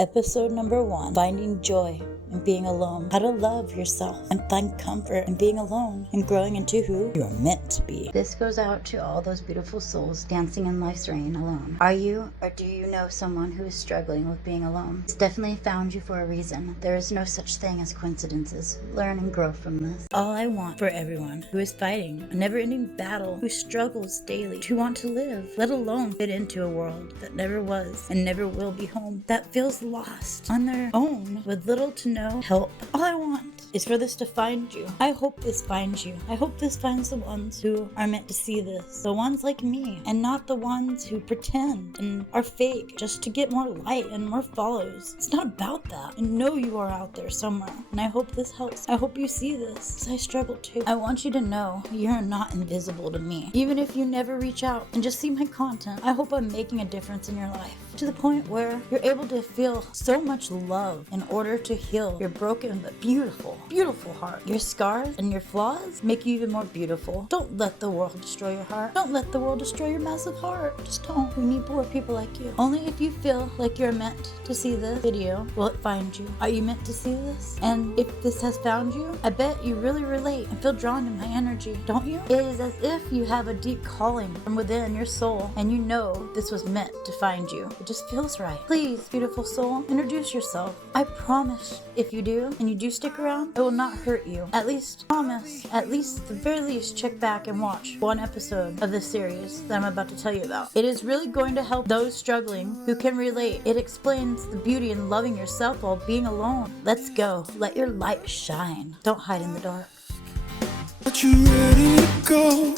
Episode number 1, finding joy in being alone. How to love yourself and find comfort in being alone and growing into who you are meant to be. This goes out to all those beautiful souls dancing in life's rain alone. Are you or do you know someone who is struggling with being alone? It's definitely found you for a reason. There is no such thing as coincidences. Learn and grow from this. All I want for everyone who is fighting a never-ending battle, who struggles daily to want to live, let alone fit into a world that never was and never will be home, that feels lost on their own with little to no help. All I want is for this to find you. I hope this finds you. I hope this finds the ones who are meant to see this. The ones like me, and not the ones who pretend and are fake just to get more light and more follows. It's not about that. I know you are out there somewhere, and I hope this helps. I hope you see this, because I struggle too. I want you to know you're not invisible to me. Even if you never reach out and just see my content, I hope I'm making a difference in your life, to the point where you're able to feel so much love in order to heal your broken but beautiful heart. Your scars and your flaws make you even more beautiful. Don't let the world destroy your heart. Don't let the world destroy your massive heart. Just don't. We need more people like you. Only if you feel like you're meant to see this video will it find you. Are you meant to see this? And if this has found you, I bet you really relate and feel drawn to my energy, don't you? It is as if you have a deep calling from within your soul, and you know this was meant to find you. It just feels right. Please, beautiful soul, introduce yourself. I promise if you do, and you do stick around, it will not hurt you. At least promise, at the very least, check back and watch one episode of this series that I'm about to tell you about. It is really going to help those struggling who can relate. It explains the beauty in loving yourself while being alone. Let's go. Let your light shine. Don't hide in the dark. Are you ready to go?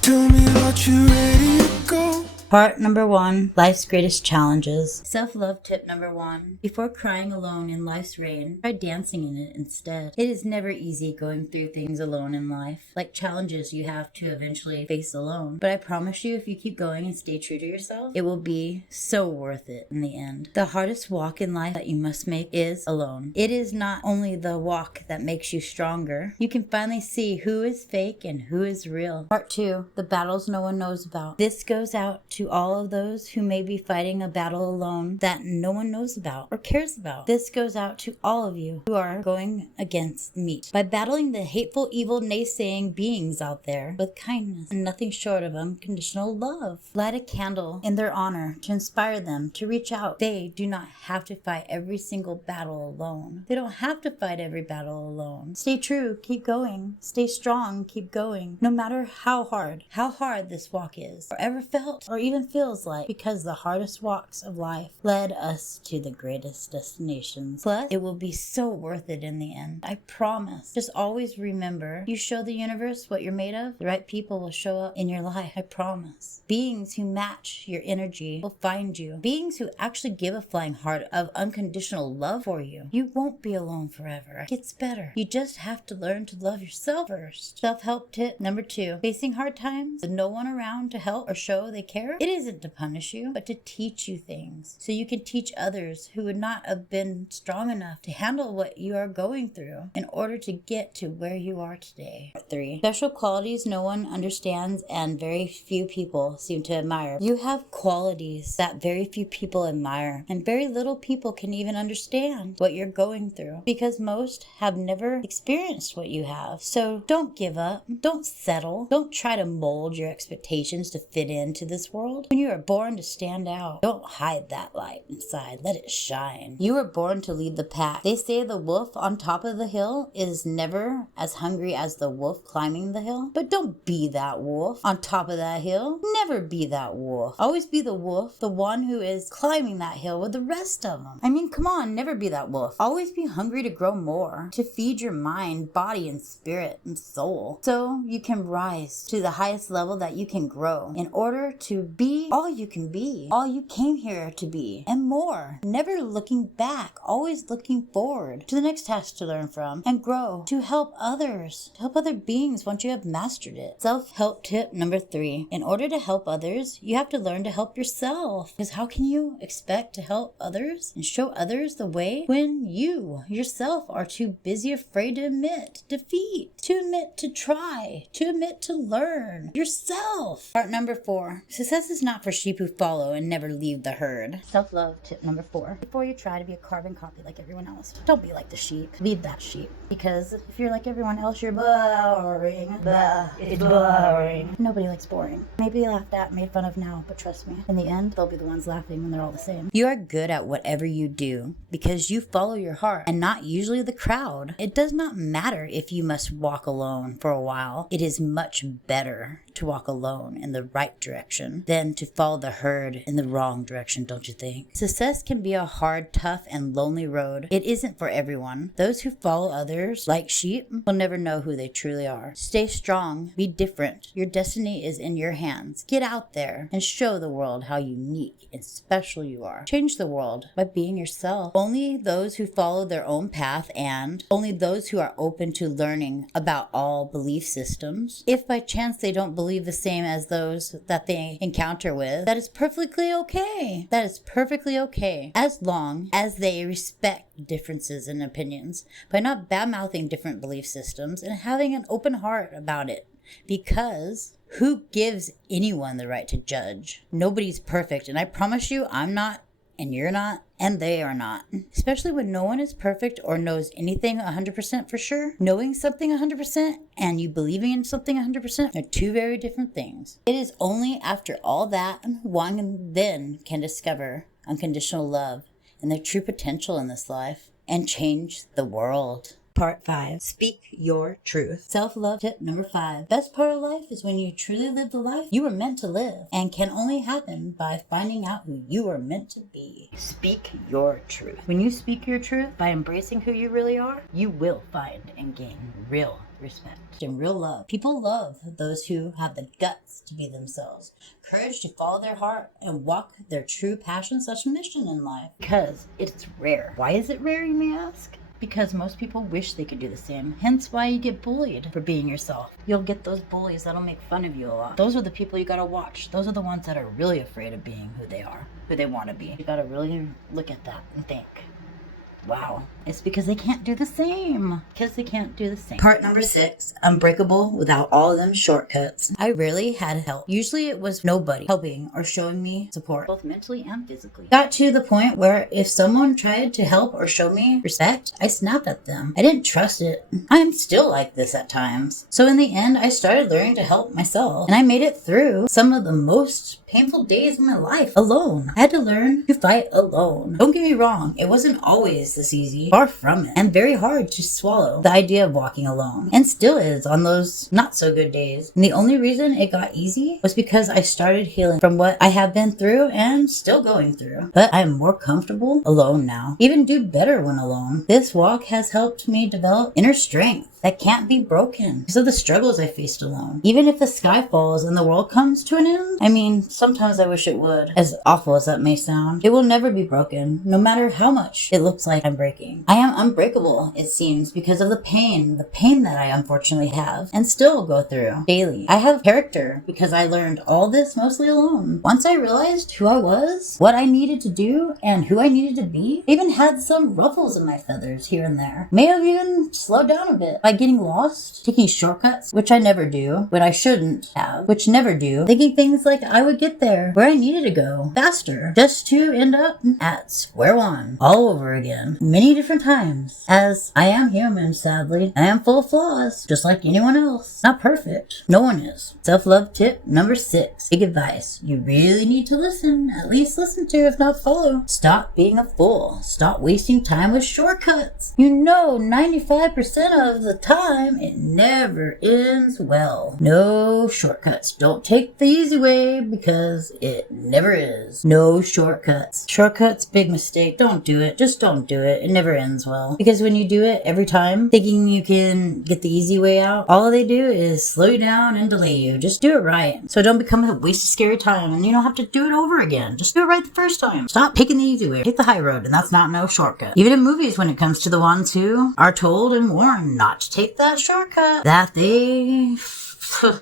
Tell me, are you ready to go? Part number 1, life's greatest challenges. Self-love tip number 1. Before crying alone in life's rain, try dancing in it instead. It is never easy going through things alone in life, like challenges you have to eventually face alone. But I promise you, if you keep going and stay true to yourself, it will be so worth it in the end. The hardest walk in life that you must make is alone. It is not only the walk that makes you stronger. You can finally see who is fake and who is real. Part 2, the battles no one knows about. This goes out to all of those who may be fighting a battle alone that no one knows about or cares about. This goes out to all of you who are going against me. By battling the hateful, evil, naysaying beings out there with kindness and nothing short of unconditional love. Light a candle in their honor to inspire them to reach out. They do not have to fight every single battle alone. They don't have to fight every battle alone. Stay true, keep going. Stay strong, keep going. No matter how hard this walk is, or ever felt, or even feels like, because the hardest walks of life led us to the greatest destinations. Plus, it will be so worth it in the end. I promise. Just always remember, you show the universe what you're made of, the right people will show up in your life. I promise. Beings who match your energy will find you. Beings who actually give a flying heart of unconditional love for you. You won't be alone forever. It gets better. You just have to learn to love yourself first. Self-help tip number 2. Facing hard times with no one around to help or show they care, it isn't to punish you, but to teach you things so you can teach others who would not have been strong enough to handle what you are going through in order to get to where you are today. Part 3. Special qualities no one understands and very few people seem to admire. You have qualities that very few people admire, and very little people can even understand what you're going through, because most have never experienced what you have. So don't give up. Don't settle. Don't try to mold your expectations to fit into this world. When you are born to stand out, don't hide that light inside. Let it shine. You were born to lead the pack. They say the wolf on top of the hill is never as hungry as the wolf climbing the hill. But don't be that wolf on top of that hill. Never be that wolf. Always be the wolf, the one who is climbing that hill with the rest of them. I mean, come on, never be that wolf. Always be hungry to grow more, to feed your mind, body, and spirit and soul, so you can rise to the highest level that you can grow in order to be all you can be, all you came here to be, and more. Never looking back, always looking forward to the next task to learn from and grow, to help others, to help other beings once you have mastered it. Self-help tip number 3. In order to help others, you have to learn to help yourself. Because how can you expect to help others and show others the way when you yourself are too busy, afraid to admit defeat, to admit to try, to admit to learn yourself? Part number 4. Success Success is not for sheep who follow and never leave the herd. Self-love tip number 4. Before you try to be a carbon copy like everyone else, don't be like the sheep. Lead that sheep. Because if you're like everyone else, you're boring. It's boring. Nobody likes boring. Maybe laughed at, made fun of now, but trust me, in the end, they'll be the ones laughing when they're all the same. You are good at whatever you do because you follow your heart and not usually the crowd. It does not matter if you must walk alone for a while. It is much better to walk alone in the right direction than to follow the herd in the wrong direction, don't you think? Success can be a hard, tough, and lonely road. It isn't for everyone. Those who follow others like sheep will never know who they truly are. Stay strong. Be different. Your destiny is in your hands. Get out there and show the world how unique and special you are. Change the world by being yourself. Only those who follow their own path and only those who are open to learning about all belief systems. If by chance they don't believe the same as those that they encounter with, that is perfectly okay. That is perfectly okay, as long as they respect differences in opinions by not bad-mouthing different belief systems and having an open heart about it. Because who gives anyone the right to judge? Nobody's perfect, and I promise you, I'm not, and you're not, and they are not. Especially when no one is perfect or knows anything 100% for sure. Knowing something 100% and you believing in something 100% are two very different things. It is only after all that one then can discover unconditional love and their true potential in this life and change the world. Part 5. Speak your truth. Self-love tip number 5. Best part of life is when you truly live the life you were meant to live and can only happen by finding out who you are meant to be. Speak your truth. When you speak your truth by embracing who you really are, you will find and gain real respect and real love. People love those who have the guts to be themselves, courage to follow their heart and walk their true passion/mission in life. Because it's rare. Why is it rare, you may ask? Because most people wish they could do the same. Hence why you get bullied for being yourself. You'll get those bullies that'll make fun of you a lot. Those are the people you gotta watch. Those are the ones that are really afraid of being who they are, who they want to be. You gotta really look at that and think, wow, it's because they can't do the same. Because they can't do the same. Part number 6, unbreakable without all of them shortcuts. I rarely had help. Usually it was nobody helping or showing me support, both mentally and physically. Got to the point where if someone tried to help or show me respect, I snapped at them. I didn't trust it. I am still like this at times. So in the end, I started learning to help myself. And I made it through some of the most painful days of my life alone. I had to learn to fight alone. Don't get me wrong, it wasn't always this easy. Far from it. And very hard to swallow the idea of walking alone. And still is on those not so good days. And the only reason it got easy was because I started healing from what I have been through and still going through. But I am more comfortable alone now. Even do better when alone. This walk has helped me develop inner strength that can't be broken because of the struggles I faced alone. Even if the sky falls and the world comes to an end, I mean, sometimes I wish it would. As awful as that may sound, it will never be broken, no matter how much it looks like I'm breaking. I am unbreakable, it seems, because of the pain that I unfortunately have and still go through daily. I have character because I learned all this mostly alone. Once I realized who I was, what I needed to do, and who I needed to be, I even had some ruffles in my feathers here and there. May have even slowed down a bit by getting lost, taking shortcuts, which I never do, but I shouldn't have, which never do, thinking things like I would get there where I needed to go faster, just to end up at square one all over again, many different times. As I am human, sadly, I am full of flaws, just like anyone else. Not perfect. No one is. Self-love tip number 6. Big advice. You really need to listen, at least listen to, if not follow. Stop being a fool. Stop wasting time with shortcuts. You know, 95% of the time, it never ends well. No shortcuts. Don't take the easy way because it never is. No shortcuts. Shortcuts, big mistake. Don't do it. Just don't do it. It never ends well. Because when you do it every time, thinking you can get the easy way out, all they do is slow you down and delay you. Just do it right. So don't become a waste of scary time and you don't have to do it over again. Just do it right the first time. Stop taking the easy way. Take the high road, and that's not no shortcut. Even in movies, when it comes to the ones who are told and warned not to take that shortcut, that they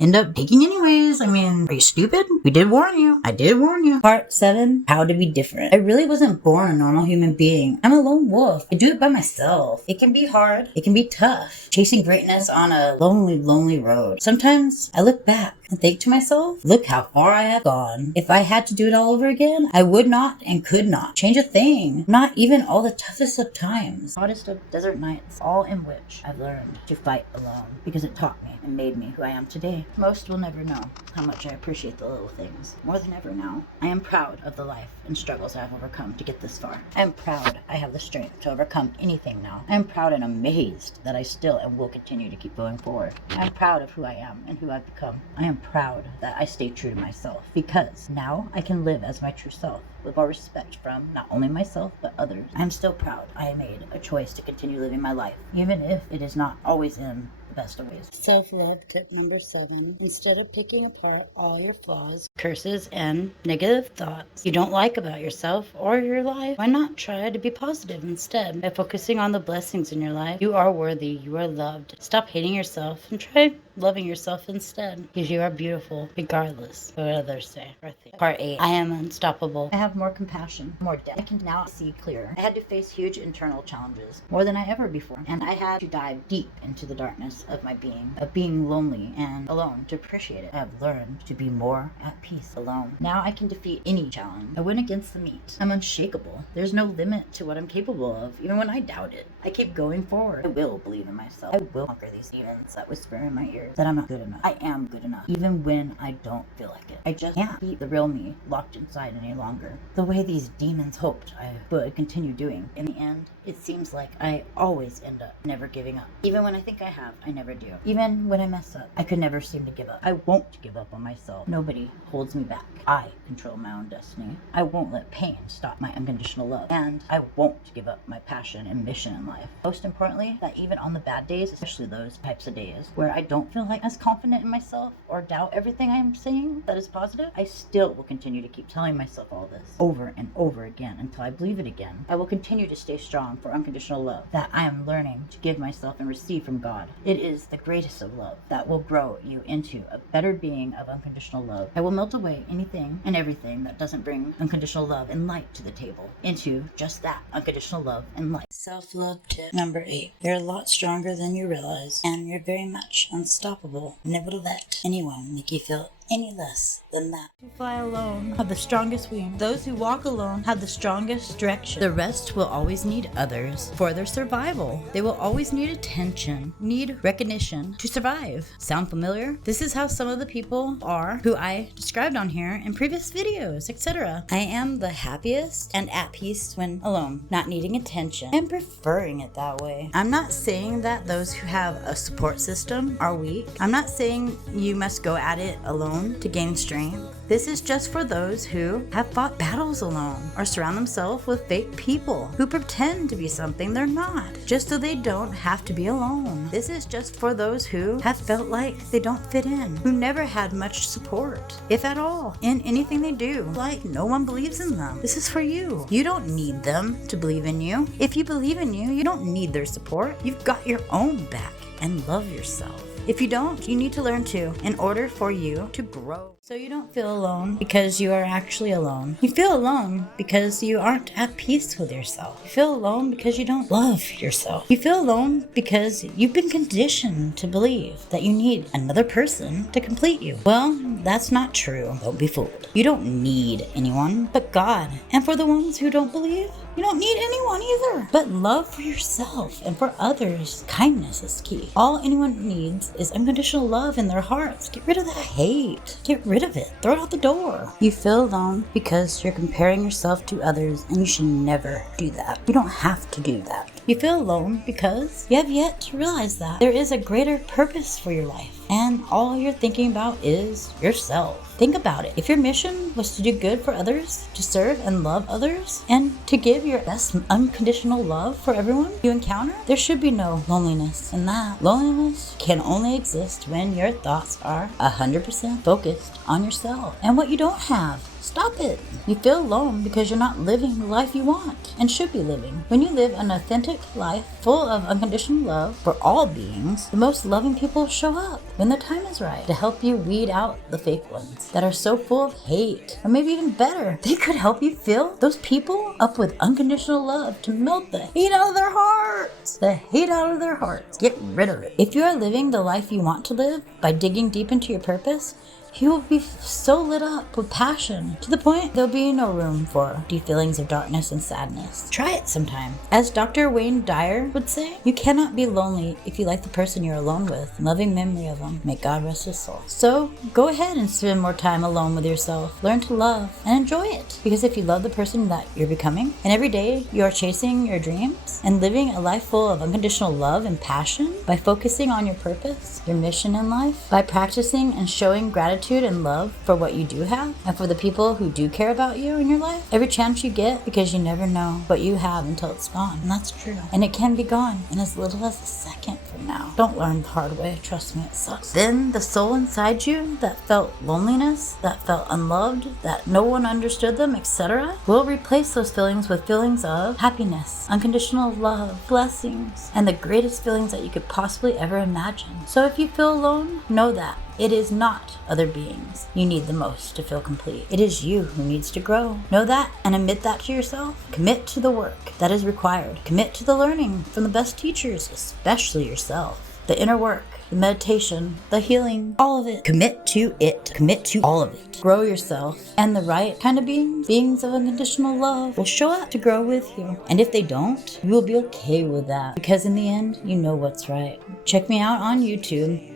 end up taking anyways. I mean, are you stupid? We did warn you. I did warn you. Part 7. How to be different. I really wasn't born a normal human being. I'm a lone wolf. I do it by myself. It can be hard. It can be tough. Chasing greatness on a lonely, lonely road. Sometimes I look back and think to myself, look how far I have gone. If I had to do it all over again, I would not and could not change a thing. Not even all the toughest of times, hottest of desert nights, all in which I've learned to fight alone, because it taught me and made me who I am today. Most will never know how much I appreciate the little things. More than ever now, I am proud of the life and struggles I have overcome to get this far. I am proud I have the strength to overcome anything now. I am proud and amazed that I still and will continue to keep going forward. I am proud of who I am and who I've become. I am proud that I stay true to myself, because now I can live as my true self with more respect from not only myself but others. I am still proud I made a choice to continue living my life, even if it is not always in the best of ways. Self-love tip number 7. Instead of picking apart all your flaws, curses, and negative thoughts you don't like about yourself or your life, why not try to be positive instead? By focusing on the blessings in your life, you are worthy, you are loved. Stop hating yourself and try loving yourself instead, because you are beautiful regardless of what others say or think. Part 8. I am unstoppable. I have more compassion, more depth. I can now see clearer. I had to face huge internal challenges, more than I ever before, and I had to dive deep into the darkness of my being, of being lonely and alone, to appreciate it. I have learned to be more at peace alone. Now I can defeat any challenge. I went against the meat. I'm unshakable. There's no limit to what I'm capable of, even when I doubt it. I keep going forward. I will believe in myself. I will conquer these demons that whisper in my ear that I'm not good enough. I am good enough, even when I don't feel like it. I just can't keep the real me locked inside any longer, the way these demons hoped I would continue doing. In the end, it seems like I always end up never giving up. Even when I think I have, I never do. Even when I mess up, I could never seem to give up. I won't give up on myself. Nobody holds me back. I control my own destiny. I won't let pain stop my unconditional love. And I won't give up my passion and mission in life. Most importantly, that even on the bad days, especially those types of days where I don't feel like as confident in myself or doubt everything I'm saying that is positive, I still will continue to keep telling myself all this over and over again until I believe it again. I will continue to stay strong for unconditional love that I am learning to give myself and receive from God. It is the greatest of love that will grow you into a better being of unconditional love. I will melt away anything and everything that doesn't bring unconditional love and light to the table into just that, unconditional love and light. Self-love tip number 8. You're a lot stronger than you realize, and you're very much unstoppable. Never let anyone make you feel any less than that. Who fly alone have the strongest wings. Those who walk alone have the strongest direction. The rest will always need others for their survival. They will always need attention, need recognition to survive. Sound familiar? This is how some of the people are who I described on here in previous videos, etc. I am the happiest and at peace when alone, not needing attention and preferring it that way. I'm not saying that those who have a support system are weak. I'm not saying you must go at it alone to gain strength. This is just for those who have fought battles alone or surround themselves with fake people who pretend to be something they're not, just so they don't have to be alone. This is just for those who have felt like they don't fit in, who never had much support, if at all, in anything they do, like no one believes in them. This is for you. You don't need them to believe in you. If you believe in you, you don't need their support. You've got your own back, and love yourself. If you don't, you need to learn to, in order for you to grow. So you don't feel alone because you are actually alone. You feel alone because you aren't at peace with yourself. You feel alone because you don't love yourself. You feel alone because you've been conditioned to believe that you need another person to complete you. Well, that's not true. Don't be fooled. You don't need anyone but God. And for the ones who don't believe, you don't need anyone either. But love for yourself and for others. Kindness is key. All anyone needs is unconditional love in their hearts. Get rid of that hate. Get rid of it. Throw it out the door. You feel alone because you're comparing yourself to others, and you should never do that. You don't have to do that. You feel alone because you have yet to realize that there is a greater purpose for your life, and all you're thinking about is yourself. Think about it. If your mission was to do good for others, to serve and love others, and to give your best unconditional love for everyone you encounter, there should be no loneliness in that. Loneliness can only exist when your thoughts are 100% focused on yourself and what you don't have. Stop it. You feel alone because you're not living the life you want and should be living. When you live an authentic life full of unconditional love for all beings, the most loving people show up when the time is right to help you weed out the fake ones that are so full of hate. Or maybe even better, they could help you fill those people up with unconditional love to melt the hate out of their hearts. The hate out of their hearts. Get rid of it. If you are living the life you want to live by digging deep into your purpose, You will be so lit up with passion to the point there'll be no room for deep feelings of darkness and sadness. Try it sometime. As Dr. Wayne Dyer would say, you cannot be lonely if you like the person you're alone with. In loving memory of him. May God rest his soul. So go ahead and spend more time alone with yourself. Learn to love and enjoy it. Because if you love the person that you're becoming, and every day you are chasing your dreams and living a life full of unconditional love and passion by focusing on your purpose, your mission in life, by practicing and showing gratitude and love for what you do have and for the people who do care about you in your life every chance you get, because you never know what you have until it's gone. And that's true. And it can be gone in as little as a second from now. Don't learn the hard way. Trust me, it sucks. Then the soul inside you that felt loneliness, that felt unloved, that no one understood them, etc., will replace those feelings with feelings of happiness, unconditional love, blessings, and the greatest feelings that you could possibly ever imagine. So if you feel alone, know that it is not other beings you need the most to feel complete. It is you who needs to grow. Know that and admit that to yourself. Commit to the work that is required. Commit to the learning from the best teachers, especially yourself. The inner work, the meditation, the healing, all of it. Commit to it. Commit to all of it. Grow yourself. And the right kind of beings of unconditional love, will show up to grow with you. And if they don't, you will be okay with that. Because in the end, you know what's right. Check me out on YouTube.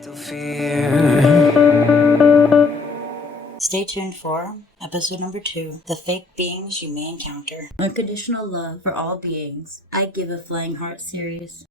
Stay tuned for episode number 2, The Fake Beings You May Encounter. Unconditional Love for All Beings. I Give a Flying Heart series.